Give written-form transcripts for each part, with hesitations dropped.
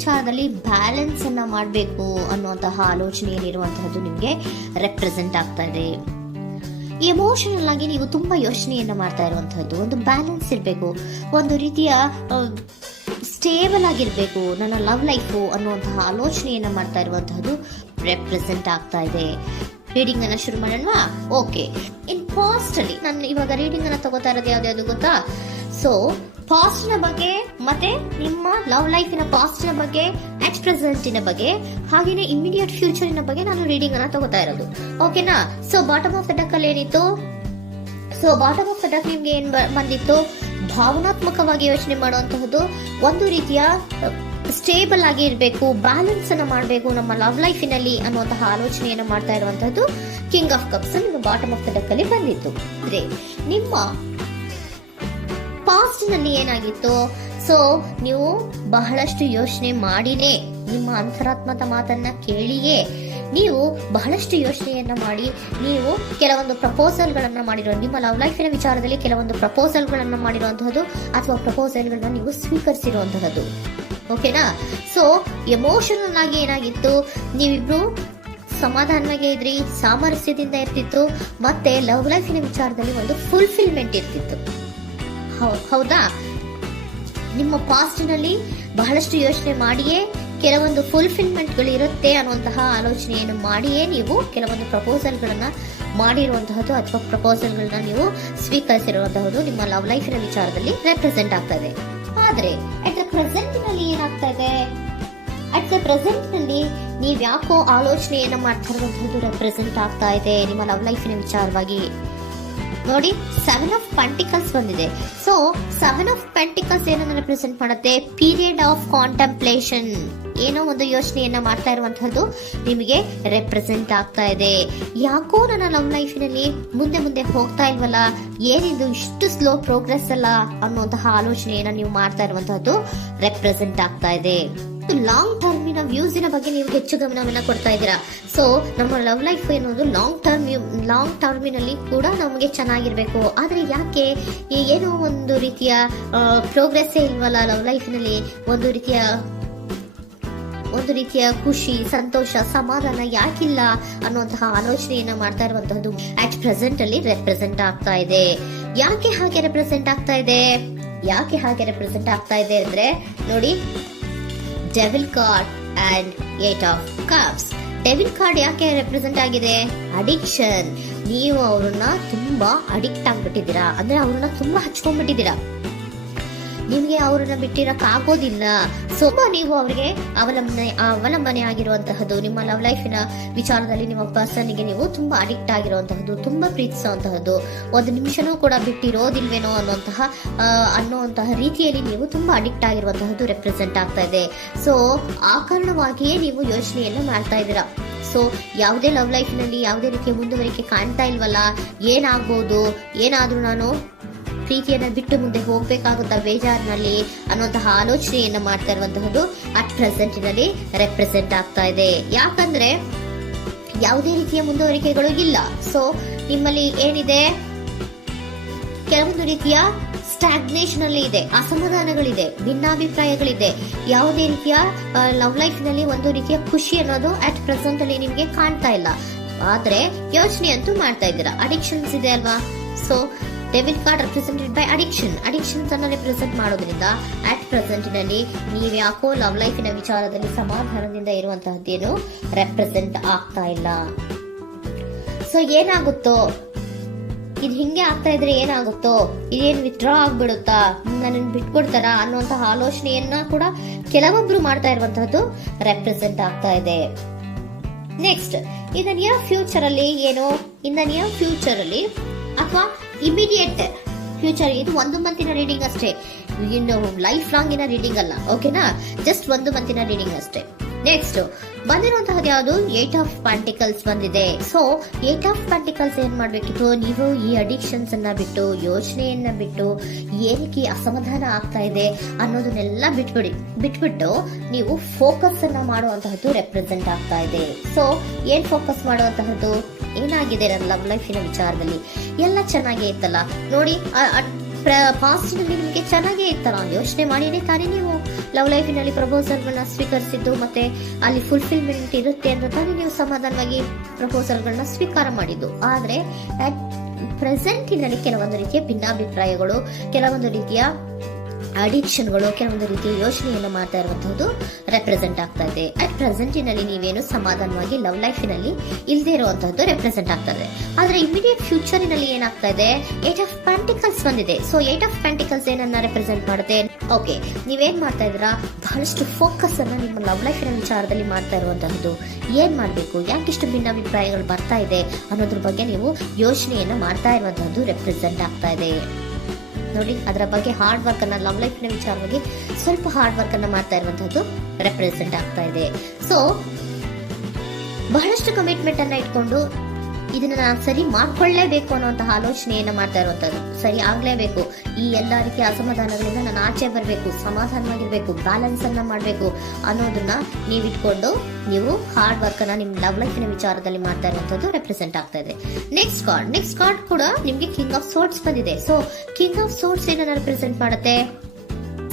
ವಿಚಾರದಲ್ಲಿ ಬ್ಯಾಲೆನ್ಸ್ ಅನ್ನ ಮಾಡಬೇಕು ಅನ್ನುವಂತಹ ಆಲೋಚನೆಯಲ್ಲಿರುವಂತಹದ್ದು ನಿಮಗೆ ರೆಪ್ರೆಸೆಂಟ್ ಆಗ್ತಾ ಇದೆ. ಎಮೋಷನಲ್ ಆಗಿ ನೀವು ತುಂಬಾ ಯೋಚನೆಯನ್ನ ಮಾಡ್ತಾ ಇರುವಂತಹದ್ದು, ಒಂದು ಬ್ಯಾಲೆನ್ಸ್ ಇರಬೇಕು, ಒಂದು ರೀತಿಯ ಸ್ಟೇಬಲ್ ಆಗಿರ್ಬೇಕು ನನ್ನ ಲವ್ ಲೈಫು ಅನ್ನುವಂತಹ ಆಲೋಚನೆಯನ್ನ ಮಾಡ್ತಾ ಇರುವಂತಹದ್ದು ರೆಪ್ರೆಸೆಂಟ್ ಆಗ್ತಾ ಇದೆ. ರೀಡಿಂಗ್ ಅನ್ನ ಶುರು ಮಾಡೋಣ. ಓಕೆ, ಇನ್ ಪಾಸ್ಟ್ ಅಲ್ಲಿ ನಾನು ಇವಾಗ ರೀಡಿಂಗ್ ಅನ್ನ ತಗೋತಾ ಇರೋದು ಯಾವ್ದು ಗೊತ್ತಾ? ಸೊ ಪಾಸ್ಟ್ ನ ಬಗ್ಗೆ ಮತ್ತೆ ನಿಮ್ಮ ಲವ್ ಲೈಫಿನ ಪಾಸ್ಟ್ ನ ಬಗ್ಗೆ, ಅಟ್ ಪ್ರೆಸೆಂಟಿನ ಬಗ್ಗೆ, ಹಾಗೇನೆ ಇಮಿಡಿಯೇಟ್ ಫ್ಯೂಚರಿನ ಬಗ್ಗೆ ನಾನು ರೀಡಿಂಗ್ ಅನ್ನ ತಗೋತಾ ಇರೋದು. ಓಕೆನಾ? So bottom of the duck ಅಲ್ಲಿ ಏನಿತ್ತು? So bottom of the duck ನಿಮ್ಗೆ ಏನ್ ಬಂದಿತ್ತು? ಭಾವನಾತ್ಮಕವಾಗಿ ಯೋಚನೆ ಮಾಡುವಂತಹದ್ದು, ಒಂದು ರೀತಿಯ ಸ್ಟೇಬಲ್ ಆಗಿ ಇರಬೇಕು, ಬ್ಯಾಲೆನ್ಸ್ ಅನ್ನ ಮಾಡಬೇಕು ನಮ್ಮ ಲವ್ ಲೈಫಿನಲ್ಲಿ ಅನ್ನುವಂತಹ ಆಲೋಚನೆಯನ್ನು ಮಾಡ್ತಾ ಇರುವಂತಹದ್ದು ಕಿಂಗ್ ಆಫ್ ಕಪ್ಸ್ ನಿಮ್ಮ ಬಾಟಮ್ ಆಫ್ ದ ಡಕ್ ಅಲ್ಲಿ ಬಂದಿತ್ತು. ಅಂದ್ರೆ ನಿಮ್ಮ ಪಾಸ್ಟ್ ನಲ್ಲಿ ಏನಾಗಿತ್ತು? ಸೊ ನೀವು ಬಹಳಷ್ಟು ಯೋಚನೆ ಮಾಡಿನೇ, ನಿಮ್ಮ ಅಂತರಾತ್ಮದ ಮಾತನ್ನ ಕೇಳಿಯೇ ನೀವು ಬಹಳಷ್ಟು ಯೋಚನೆಯನ್ನ ಮಾಡಿ ನೀವು ಕೆಲವೊಂದು ಪ್ರಪೋಸಲ್ ಗಳನ್ನ ಮಾಡಿರೋ, ನಿಮ್ಮ ಲವ್ ಲೈಫಿನ ವಿಚಾರದಲ್ಲಿ ಕೆಲವೊಂದು ಪ್ರಪೋಸಲ್ ಗಳನ್ನ ಮಾಡಿರುವಂತಹದ್ದು ಅಥವಾ ಪ್ರಪೋಸಲ್ ಗಳನ್ನ ನೀವು ಸ್ವೀಕರಿಸಿರುವಂತಹದ್ದು. ಓಕೆನಾ? ಸೊ ಎಮೋಷನಲ್ ಆಗಿ ಏನಾಗಿತ್ತು? ನೀವಿಬ್ರು ಸಮಾಧಾನವಾಗಿ ಇದ್ರಿ, ಸಾಮರಸ್ಯದಿಂದ ಇರ್ತಿತ್ತು, ಮತ್ತೆ ಲವ್ ಲೈಫಿನ ವಿಚಾರದಲ್ಲಿ ಒಂದು ಫುಲ್ಫಿಲ್ಮೆಂಟ್ ಇರ್ತಿತ್ತು. ಹೌದಾ? ನಿಮ್ಮ ಪಾಸ್ಟ್ ನಲ್ಲಿ ಬಹಳಷ್ಟು ಯೋಚನೆ ಮಾಡಿಯೇ ಕೆಲವೊಂದು ಫುಲ್ಫಿಲ್ಮೆಂಟ್ ಗಳು ಇರುತ್ತೆ ಅನ್ನುವಂತಹ ಆಲೋಚನೆಯನ್ನು ಮಾಡಿಯೇ ನೀವು ಕೆಲವೊಂದು ಪ್ರಪೋಸಲ್ ಗಳನ್ನ ಮಾಡಿರುವಂತಹದ್ದು ಅಥವಾ ಪ್ರಪೋಸಲ್ ಗಳನ್ನ ನೀವು ಸ್ವೀಕರಿಸಿರುವಂತಹದ್ದು ನಿಮ್ಮ ಲವ್ ಲೈಫಿನ ವಿಚಾರದಲ್ಲಿ ರೆಪ್ರೆಸೆಂಟ್ ಆಗ್ತಾ ಇದೆ. ಆದ್ರೆ ಅಟ್ ದ ಪ್ರೆಸೆಂಟ್ ನಲ್ಲಿ ಏನಾಗ್ತಾ ಇದೆ? ಅಟ್ ದ ಪ್ರೆಸೆಂಟ್ ನಲ್ಲಿ ನೀವ್ ಯಾಕೋ ಆಲೋಚನೆಯನ್ನ ಮಾಡ್ತಾ ಇರುವಂತಹದ್ದು ರೆಪ್ರೆಸೆಂಟ್ ಆಗ್ತಾ ಇದೆ ನಿಮ್ಮ ಲವ್ ಲೈಫಿನ ವಿಚಾರವಾಗಿ. ನೋಡಿ, 7 ಆಫ್ ಪೆಂಟಿಕಲ್ಸ್ ಬಂದಿದೆ. ಸೊ 7 ಆಫ್ ಪೆಂಟಿಕಲ್ಸ್ ಏನನ್ನ ರೆಪ್ರೆಸೆಂಟ್ ಮಾಡುತ್ತೆ? ಪೀರಿಯಡ್ ಆಫ್ ಕಾಂಟೆಂಪ್ಲೇಷನ್, ಏನೋ ಒಂದು ಯೋಚನೆಯನ್ನ ಮಾಡ್ತಾ ಇರುವಂತಹದ್ದು ನಿಮಗೆ ರೆಪ್ರೆಸೆಂಟ್ ಆಗ್ತಾ ಇದೆ. ಯಾಕೋ ನನ್ನ ಲವ್ ಲೈಫಿನಲ್ಲಿ ಮುಂದೆ ಮುಂದೆ ಹೋಗ್ತಾ ಇಲ್ವಲ್ಲ, ಏನಿದು ಇಷ್ಟು ಸ್ಲೋ ಪ್ರೋಗ್ರೆಸ್ ಅಲ್ಲ ಅನ್ನುವಂತಹ ಆಲೋಚನೆಯನ್ನ ನೀವು ಮಾಡ್ತಾ ಇರುವಂತಹದ್ದು ರೆಪ್ರೆಸೆಂಟ್ ಆಗ್ತಾ ಇದೆ. ಲಾಂಗ್ ಟರ್ಮಿನ ವ್ಯೂಸಿನ ಬಗ್ಗೆ ನೀವು ಹೆಚ್ಚು ಗಮನವನ್ನ ಕೊಡ್ತಾ ಇದ್ದೀರಾ. ಸೊ ನಮ್ಮ ಲವ್ ಲೈಫ್ ಎನ್ನುವುದು ಲಾಂಗ್ ಟರ್ಮಿನಲ್ಲಿ ಕೂಡ ನಮಗೆ ಚೆನ್ನಾಗಿರ್ಬೇಕು. ಆದ್ರೆ ಯಾಕೆ ಏನೋ ಒಂದು ರೀತಿಯ ಪ್ರೋಗ್ರೆಸ್ ಇಲ್ವಲ್ಲ ಲವ್ ಲೈಫಿನಲ್ಲಿ, ಒಂದು ರೀತಿಯ ಖುಷಿ, ಸಂತೋಷ, ಸಮಾಧಾನ ಯಾಕಿಲ್ಲ ಅನ್ನುವಂತಹ ಆಲೋಚನೆಯನ್ನ ಮಾಡ್ತಾ ಇರುವಂತಹದ್ದು ಅಟ್ ಪ್ರೆಸೆಂಟ್ ಅಲ್ಲಿ ರೆಪ್ರೆಸೆಂಟ್ ಆಗ್ತಾ ಇದೆ. ಯಾಕೆ ಹಾಗೆ ರೆಪ್ರೆಸೆಂಟ್ ಆಗ್ತಾ ಇದೆ? ಅಂದ್ರೆ ನೋಡಿ, devil card and 8 of cups. Devil card ಯಾಕೆ ರೆಪ್ರೆಸೆಂಟ್ ಆಗಿದೆ? ಅಡಿಕ್ಷನ್. ನೀವು ಅವ್ರನ್ನ ತುಂಬಾ ಅಡಿಕ್ಟ್ ಆಗ್ಬಿಟ್ಟಿದ್ದೀರಾ, ಅಂದ್ರೆ ಅವ್ರನ್ನ ತುಂಬಾ ಹಚ್ಕೊಂಡ್ಬಿಟ್ಟಿದ್ದೀರಾ, ನಿಮ್ಗೆ ಅವ್ರನ್ನ ಬಿಟ್ಟಿರಕ್ ಆಗೋದಿಲ್ಲ. ಸೊ ನೀವು ಅವ್ರಿಗೆ ಅವಲಂಬನೆ ಆಗಿರುವಂತಹದ್ದು, ನಿಮ್ಮ ಲವ್ ಲೈಫಿನ ವಿಚಾರದಲ್ಲಿ ನಿಮ್ಮ ಪರ್ಸನ್ಗೆ ನೀವು ತುಂಬಾ ಅಡಿಕ್ಟ್ ಆಗಿರುವಂತಹದ್ದು, ತುಂಬಾ ಪ್ರೀತಿಸುವಂತಹದ್ದು, ಒಂದು ನಿಮಿಷನೂ ಕೂಡ ಬಿಟ್ಟಿರೋದಿಲ್ವೇನೋ ಅನ್ನುವಂತಹ ರೀತಿಯಲ್ಲಿ ನೀವು ತುಂಬಾ ಅಡಿಕ್ಟ್ ಆಗಿರುವಂತಹದ್ದು ರೆಪ್ರೆಸೆಂಟ್ ಆಗ್ತಾ ಇದೆ. ಸೊ ಆ ಕಾರಣವಾಗಿಯೇ ನೀವು ಯೋಚನೆಯನ್ನ ಮಾಡ್ತಾ ಇದ್ದೀರಾ. ಸೊ ಯಾವುದೇ ಲವ್ ಲೈಫಿನಲ್ಲಿ ಯಾವುದೇ ರೀತಿಯ ಮುಂದುವರಿಕೆ ಕಾಣ್ತಾ ಇಲ್ವಲ್ಲ, ಏನಾಗ್ಬೋದು, ಏನಾದ್ರೂ ನಾನು ಪ್ರೀತಿಯನ್ನ ಬಿಟ್ಟು ಮುಂದೆ ಹೋಗ್ಬೇಕಾಗುತ್ತಾ ಬೇಜಾರಿನಲ್ಲಿ ಅನ್ನುವಂತಹ ಆಲೋಚನೆಯನ್ನ ಮಾಡ್ತಾ ಇರುವಂತಹದ್ದು ಅಟ್ ಪ್ರೆಸೆಂಟಿನಲ್ಲಿ ರೆಪ್ರೆಸೆಂಟ್ ಆಗ್ತಾ ಇದೆ. ಯಾಕಂದ್ರೆ ಯಾವುದೇ ರೀತಿಯ ಮುಂದುವರಿಕೆಗಳು ಇಲ್ಲ. ಸೊ ನಿಮ್ಮಲ್ಲಿ ಏನಿದೆ? ಕೆಲವೊಂದು ರೀತಿಯ ಸ್ಟಾಗ್ನೇಷನ್ ಅಲ್ಲಿ ಇದೆ, ಅಸಮಾಧಾನಗಳಿದೆ, ಭಿನ್ನಾಭಿಪ್ರಾಯಗಳಿದೆ. ಯಾವುದೇ ರೀತಿಯ ಲವ್ ಲೈಫ್ ನಲ್ಲಿ ಒಂದು ರೀತಿಯ ಖುಷಿ ಅನ್ನೋದು ಅಟ್ ಪ್ರೆಸೆಂಟ್ ಅಲ್ಲಿ ನಿಮ್ಗೆ ಕಾಣ್ತಾ ಇಲ್ಲ. ಆದ್ರೆ ಯೋಚನೆ ಅಂತೂ ಮಾಡ್ತಾ ಇದ್ದೀರಾ. ಅಡಿಕ್ಷನ್ಸ್ ಇದೆ ಅಲ್ವಾ? So devil card represented by addictions ಅನ್ನ ರೆಪ್ರೆಸೆಂಟ್ ಮಾಡೋದ್ರಿಂದ ಅಟ್ ಪ್ರೆಸೆಂಟ್ ನಲ್ಲಿ ನೀವ್ ಯಾಕೋ ಲವ್ ಲೈಫಿನ ವಿಚಾರದಲ್ಲಿ ಸಮಾಧಾನದಿಂದ ಇರುವಂತಹದ್ದೇನು ರೆಪ್ರೆಸೆಂಟ್ ಆಗ್ತಾ ಇಲ್ಲ. ಸೊ ಏನಾಗುತ್ತೋ, ಇದು ಹಿಂಗೆ ಆಗ್ತಾ ಇದ್ರೆ ಏನಾಗುತ್ತೋ, ಇದೇನು ವಿತ್ಡ್ರಾ ಆಗ್ಬಿಡುತ್ತಾ, ನನ್ನ ಬಿಟ್ಕೊಡ್ತಾರ ಅನ್ನುವಂತಹ ಆಲೋಚನೆಯನ್ನ ಕೂಡ ಕೆಲವೊಬ್ರು ಮಾಡ್ತಾ ಇರುವಂತಹದ್ದು ರೆಪ್ರೆಸೆಂಟ್ ಆಗ್ತಾ ಇದೆ. Next, in the near future ಅಲ್ಲಿ ಅಥವಾ ಇಮಿಡಿಯೇಟ್ ಫ್ಯೂಚರ್, ಇದು 1 ಮಂತಿನ ರೀಡಿಂಗ್ ಅಷ್ಟೇ, ಇನ್ನು ಲೈಫ್ ಲಾಂಗ್ ಇನ ರೀಡಿಂಗ್ ಅಲ್ಲ. ಓಕೆನಾ? ಜಸ್ಟ್ 1 ಮಂತಿನ ರೀಡಿಂಗ್ ಅಷ್ಟೇ. ನೆಕ್ಸ್ಟ್ ಬಂದಿರುವಂತಹದ್ದು ಯಾವುದು? 8 ಆಫ್ ಪೆಂಟಿಕಲ್ಸ್ ಬಂದಿದೆ. ಸೊ 8 ಆಫ್ ಪೆಂಟಿಕಲ್ಸ್ ಏನ್ ಮಾಡ್ಬೇಕಿತ್ತು? ನೀವು ಈ ಅಡಿಕ್ಷನ್ಸ್ ಅನ್ನ ಬಿಟ್ಟು, ಯೋಚನೆಯನ್ನ ಬಿಟ್ಟು, ಏನಕ್ಕೆ ಅಸಮಾಧಾನ ಆಗ್ತಾ ಇದೆ ಅನ್ನೋದನ್ನೆಲ್ಲ ಬಿಟ್ಬಿಟ್ಟು ನೀವು ಫೋಕಸ್ ಅನ್ನ ಮಾಡುವಂತಹದ್ದು ರೆಪ್ರೆಸೆಂಟ್ ಆಗ್ತಾ ಇದೆ. ಸೊ ಏನ್ ಫೋಕಸ್ ಮಾಡುವಂತಹದ್ದು? ಏನಾಗಿದೆ ನನ್ನ ಲವ್ ಲೈಫಿನ ವಿಚಾರದಲ್ಲಿ? ಎಲ್ಲ ಚೆನ್ನಾಗೇ ಇತ್ತಲ್ಲ ನೋಡಿ, ಪಾಸ್ಟ್ ನಲ್ಲಿ ನಿಮಗೆ ಚೆನ್ನಾಗೇ ಇತ್ತಲ್ಲ, ಯೋಚನೆ ಮಾಡಿನೇ ತಾನೇ ನೀವು ಲವ್ ಲೈಫಿನಲ್ಲಿ ಪ್ರಪೋಸಲ್ಗಳನ್ನ ಸ್ವೀಕರಿಸಿದ್ದು, ಮತ್ತೆ ಅಲ್ಲಿ ಫುಲ್ಫಿಲ್ಮೆಂಟ್ ಇರುತ್ತೆ ಅಂತ ತಾನೇ ನೀವು ಸಮಾಧಾನವಾಗಿ ಪ್ರಪೋಸಲ್ಗಳನ್ನ ಸ್ವೀಕಾರ ಮಾಡಿದ್ದು. ಆದ್ರೆ ಪ್ರೆಸೆಂಟಿನಲ್ಲಿ ಕೆಲವೊಂದು ರೀತಿಯ ಭಿನ್ನಾಭಿಪ್ರಾಯಗಳು, ಕೆಲವೊಂದು ರೀತಿಯ ಅಡಿಕ್ಷನ್ಗಳು, ಕೆಲವೊಂದು ರೀತಿಯ ಯೋಚನೆಯನ್ನು ಮಾಡ್ತಾ ಇರುವಂತಹದ್ದು ರೆಪ್ರೆಸೆಂಟ್ ಆಗ್ತಾ ಇದೆ. ಅಟ್ ಪ್ರೆಸೆಂಟಿನಲ್ಲಿ ನೀವೇನು ಸಮಾಧಾನವಾಗಿ ಲವ್ ಲೈಫಿನಲ್ಲಿ ಇಲ್ಲದೆ ಇರುವಂತಹದ್ದು ರೆಪ್ರೆಸೆಂಟ್ ಆಗ್ತಾ ಇದೆ. ಆದ್ರೆ ಇಮಿಡಿಯೇಟ್ ಫ್ಯೂಚರಿನಲ್ಲಿ ಏನಾಗ್ತಾ ಇದೆ, 8 ಆಫ್ ಪೆಂಟಿಕಲ್ಸ್ ಬಂದಿದೆ. ಸೊ 8 ಆಫ್ ಪೆಂಟಿಕಲ್ಸ್ ಏನನ್ನ ರೆಪ್ರೆಸೆಂಟ್ ಮಾಡುತ್ತೆ? ಓಕೆ, ನೀವೇನ್ ಮಾಡ್ತಾ ಇದ್ದೀರಾ, ಬಹಳಷ್ಟು ಫೋಕಸ್ ಅನ್ನ ನಿಮ್ಮ ಲವ್ ಲೈಫಿನ ವಿಚಾರದಲ್ಲಿ ಮಾಡ್ತಾ ಇರುವಂತಹದ್ದು. ಏನ್ ಮಾಡ್ಬೇಕು, ಯಾಕಿಷ್ಟು ಭಿನ್ನಾಭಿಪ್ರಾಯಗಳು ಬರ್ತಾ ಇದೆ ಅನ್ನೋದ್ರ ಬಗ್ಗೆ ನೀವು ಯೋಚನೆಯನ್ನ ಮಾಡ್ತಾ ಇರುವಂತಹದ್ದು ರೆಪ್ರೆಸೆಂಟ್ ಆಗ್ತಾ ಇದೆ. ನೋಡಿ, ಅದರ ಬಗ್ಗೆ ಹಾರ್ಡ್ ವರ್ಕ್ ಅನ್ನ, ಲವ್ ಲೈಫ್ ನ ವಿಚಾರವಾಗಿ ಸ್ವಲ್ಪ ಹಾರ್ಡ್ ವರ್ಕ್ ಅನ್ನ ಮಾಡ್ತಾ ಇರುವಂತಹದ್ದು ರೆಪ್ರೆಸೆಂಟ್ ಆಗ್ತಾ ಇದೆ. ಸೊ ಬಹಳಷ್ಟು ಕಮಿಟ್ಮೆಂಟ್ ಅನ್ನ ಇಟ್ಕೊಂಡು ಇದನ್ನ ನಾನು ಸರಿ ಮಾಡ್ಕೊಳ್ಳೇಬೇಕು ಅನ್ನುವಂತಹ ಆಲೋಚನೆಯನ್ನ ಮಾಡ್ತಾ ಇರುವಂತದ್ದು. ಸರಿ ಆಗ್ಲೇಬೇಕು, ಈ ಎಲ್ಲಾ ರೀತಿಯ ಅಸಮಾಧಾನಗಳಿಂದ ನಾನು ಆಚೆ ಬರಬೇಕು, ಸಮಾಧಾನವಾಗಿರ್ಬೇಕು, ಬ್ಯಾಲೆನ್ಸ್ ಅನ್ನ ಮಾಡಬೇಕು ಅನ್ನೋದನ್ನ ನೀವು ಇಟ್ಕೊಂಡು ನೀವು ಹಾರ್ಡ್ ವರ್ಕ್ ಅನ್ನ ನಿಮ್ ಲವ್ ಲೈಫಿನ ವಿಚಾರದಲ್ಲಿ ಮಾಡ್ತಾ ಇರುವಂತದ್ದು ರೆಪ್ರೆಸೆಂಟ್ ಆಗ್ತಾ ಇದೆ. ನೆಕ್ಸ್ಟ್ ಕಾರ್ಡ್ ಕೂಡ ನಿಮ್ಗೆ ಕಿಂಗ್ ಆಫ್ ಸೋರ್ಟ್ಸ್ ಬಂದಿದೆ. ಸೊ ಕಿಂಗ್ ಆಫ್ ಸೋರ್ಟ್ಸ್ ಏನನ್ನ ರೆಪ್ರೆಸೆಂಟ್ ಮಾಡುತ್ತೆ?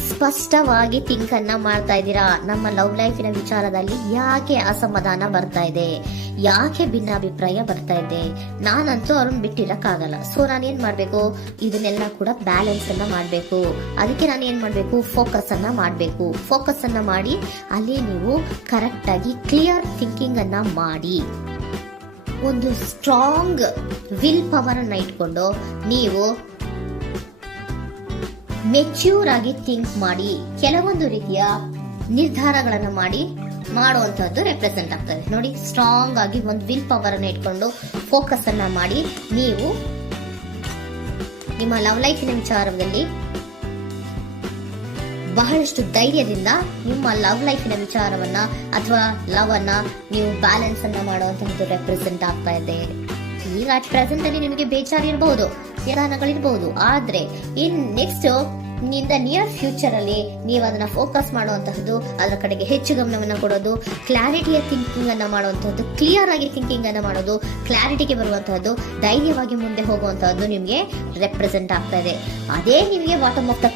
ಸ್ಪಷ್ಟವಾಗಿ ಥಿಂಕ್ ಅನ್ನ ಮಾಡ್ತಾ ಇದ್ದೀರಾ. ನಮ್ಮ ಲವ್ ಲೈಫಿನ ವಿಚಾರದಲ್ಲಿ ಯಾಕೆ ಅಸಮಾಧಾನ ಬರ್ತಾ ಇದೆ, ಯಾಕೆ ಭಿನ್ನಾಭಿಪ್ರಾಯ ಬರ್ತಾ ಇದೆ, ನಾನಂತೂ ಅವ್ರನ್ನ ಬಿಟ್ಟಿರಕ್ಕಾಗಲ್ಲ. ಸೊ ನಾನೇನ್ ಮಾಡ್ಬೇಕು, ಇದನ್ನೆಲ್ಲ ಕೂಡ ಬ್ಯಾಲೆನ್ಸ್ ಅನ್ನ ಮಾಡ್ಬೇಕು. ಅದಕ್ಕೆ ನಾನು ಏನ್ ಮಾಡ್ಬೇಕು, ಫೋಕಸ್ ಅನ್ನ ಮಾಡ್ಬೇಕು. ಫೋಕಸ್ ಅನ್ನ ಮಾಡಿ ಅಲ್ಲಿ ನೀವು ಕರೆಕ್ಟ್ ಆಗಿ ಕ್ಲಿಯರ್ ಥಿಂಕಿಂಗ್ ಅನ್ನ ಮಾಡಿ, ಒಂದು ಸ್ಟ್ರಾಂಗ್ ವಿಲ್ ಪವರ್ ಅನ್ನ ಇಟ್ಕೊಂಡು ನೀವು ಮೆಚ್ಯೂರ್ ಆಗಿ ಥಿಂಕ್ ಮಾಡಿ ಕೆಲವೊಂದು ರೀತಿಯ ನಿರ್ಧಾರಗಳನ್ನು ಮಾಡುವಂತಹದ್ದು ರೆಪ್ರೆಸೆಂಟ್ ಆಗ್ತದೆ. ನೋಡಿ, ಸ್ಟ್ರಾಂಗ್ ಆಗಿ ಒಂದು ವಿಲ್ ಪವರ್ ಅನ್ನ ಇಟ್ಕೊಂಡು ಫೋಕಸ್ ಅನ್ನ ಮಾಡಿ ನೀವು ನಿಮ್ಮ ಲವ್ ಲೈಫಿನ ವಿಚಾರದಲ್ಲಿ ಬಹಳಷ್ಟು ಧೈರ್ಯದಿಂದ ನಿಮ್ಮ ಲವ್ ಲೈಫಿನ ವಿಚಾರವನ್ನ ಅಥವಾ ಲವ್ ಅನ್ನ ನೀವು ಬ್ಯಾಲೆನ್ಸ್ ಅನ್ನ ಮಾಡುವಂತಹದ್ದು ರೆಪ್ರೆಸೆಂಟ್ ಆಗ್ತಾ ಇದೆ. ಈಗ ಅಟ್ ಪ್ರೆಸೆಂಟ್ ಅಲ್ಲಿ ನಿಮಗೆ ಬೇಜಾರಿರಬಹುದು, ನಿಧಾನಗಳಿರಬಹುದು, ಆದ್ರೆ ಇನ್ ನೆಕ್ಸ್ಟ್ ನಿಂದ ನಿಯರ್ ಫ್ಯೂಚರ್ ಅಲ್ಲಿ ನೀವು ಅದನ್ನ ಫೋಕಸ್ ಮಾಡುವಂತಹದ್ದು, ಅದರ ಕಡೆಗೆ ಹೆಚ್ಚು ಗಮನವನ್ನ ಕೊಡೋದು, ಕ್ಲಾರಿಟಿಯ ಥಿಂಕಿಂಗ್ ಅನ್ನ ಮಾಡುವಂತಹದ್ದು, ಕ್ಲಿಯರ್ ಆಗಿ ಥಿಂಕಿಂಗ್ ಅನ್ನ ಮಾಡೋದು, ಕ್ಲಾರಿಟಿಗೆ ಬರುವಂತಹದ್ದು, ಧೈರ್ಯವಾಗಿ ಮುಂದೆ ಹೋಗುವಂತಹದ್ದು ನಿಮ್ಗೆ ರೆಪ್ರೆಸೆಂಟ್ ಆಗ್ತಾ ಇದೆ. ಅದೇ ನಿಮಗೆ ಬಾಟಮ್ ಆಫ್ ದ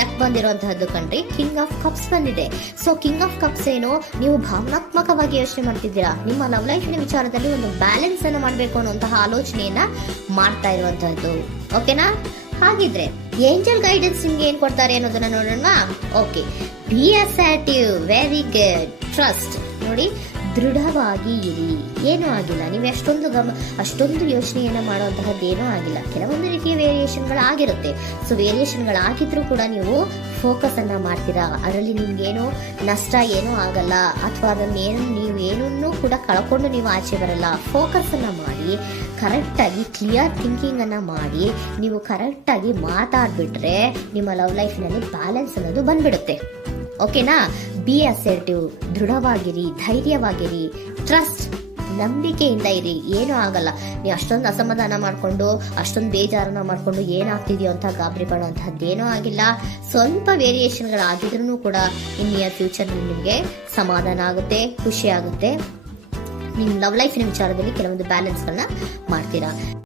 ಡಕ್ ಬಂದಿರುವಂತಹದ್ದು ಕಣ್ರಿ, ಕಿಂಗ್ ಆಫ್ ಕಪ್ಸ್ ಬಂದಿದೆ. ಸೊ ಕಿಂಗ್ ಆಫ್ ಕಪ್ಸ್ ಏನು, ನೀವು ಭಾವನಾತ್ಮಕವಾಗಿ ಯೋಚನೆ ಮಾಡ್ತಿದ್ದೀರಾ, ನಿಮ್ಮ ಲವ್ ಲೈಫಿನ ವಿಚಾರದಲ್ಲಿ ಒಂದು ಬ್ಯಾಲೆನ್ಸ್ ಅನ್ನ ಮಾಡಬೇಕು ಅನ್ನುವಂತಹ ಆಲೋಚನೆಯನ್ನ ಮಾಡ್ತಾ ಇರುವಂತಹದ್ದು. ಓಕೆನಾ? ಹಾಗಿದ್ರೆ ಏಂಜಲ್ ಗೈಡೆನ್ಸ್ ನಿಮ್ಗೆ ಏನ್ ಕೊಡ್ತಾರೆ ಅನ್ನೋದನ್ನ ನೋಡೋಣ. Okay, B assertive, very good, trust. ನೋಡಿ, ದೃಢವಾಗಿ ಇರಿ, ಏನೂ ಆಗಿಲ್ಲ. ನೀವು ಅಷ್ಟೊಂದು ಯೋಚನೆಯನ್ನ ಮಾಡುವಂತಹದ್ದು ಏನೂ ಆಗಿಲ್ಲ. ಕೆಲವೊಂದು ರೀತಿಯ ವೇರಿಯೇಷನ್ಗಳಾಗಿರುತ್ತೆ. ಸೊ ವೇರಿಯೇಷನ್ಗಳಾಗಿದ್ರೂ ಕೂಡ ನೀವು ಫೋಕಸ್ ಅನ್ನ ಮಾಡ್ತೀರಾ, ಅದರಲ್ಲಿ ನಿಮ್ಗೇನು ನಷ್ಟ ಏನೂ ಆಗಲ್ಲ, ಅಥವಾ ಅದನ್ನೇನು ನೀವೇನೂ ಕೂಡ ಕಳ್ಕೊಂಡು ನೀವು ಆಚೆ ಬರಲ್ಲ. ಫೋಕಸ್ ಅನ್ನ ಮಾಡಿ ಕರೆಕ್ಟ್ ಆಗಿ ಕ್ಲಿಯರ್ ಥಿಂಕಿಂಗ್ ಅನ್ನ ಮಾಡಿ ನೀವು ಕರೆಕ್ಟ್ ಆಗಿ ಮಾತಾಡ್ಬಿಟ್ರೆ ನಿಮ್ಮ ಲವ್ ಲೈಫಿನಲ್ಲಿ ಬ್ಯಾಲೆನ್ಸ್ ಅನ್ನೋದು ಬಂದ್ಬಿಡುತ್ತೆ. ಓಕೆನಾ? ಬಿ ಅಸರ್ಟಿವ್, ದೃಢವಾಗಿರಿ, ಧೈರ್ಯವಾಗಿರಿ, ಟ್ರಸ್ಟ್, ನಂಬಿಕೆಯಿಂದ ಇರಿ, ಏನೂ ಆಗಲ್ಲ. ನೀವು ಅಷ್ಟೊಂದು ಅಸಮಾಧಾನ ಮಾಡ್ಕೊಂಡು ಅಷ್ಟೊಂದು ಬೇಜಾರನ್ನ ಮಾಡ್ಕೊಂಡು ಏನಾಗ್ತಿದೆಯೋ ಅಂತ ಗಾಬರಿ ಪಡುವಂತಹದ್ದೇನೂ ಆಗಿಲ್ಲ. ಸ್ವಲ್ಪ ವೇರಿಯೇಷನ್ಗಳಾಗಿದ್ರೂ ಕೂಡ ಇನ್ ನಿಯರ್ ಫ್ಯೂಚರ್ ನಿಮಗೆ ಸಮಾಧಾನ ಆಗುತ್ತೆ, ಖುಷಿ ಆಗುತ್ತೆ. ನಿಮ್ಮ ಲವ್ ಲೈಫಿನ ವಿಚಾರದಲ್ಲಿ ಕೆಲವೊಂದು ಬ್ಯಾಲೆನ್ಸ್ಗಳನ್ನ ಮಾಡ್ತೀರಾ.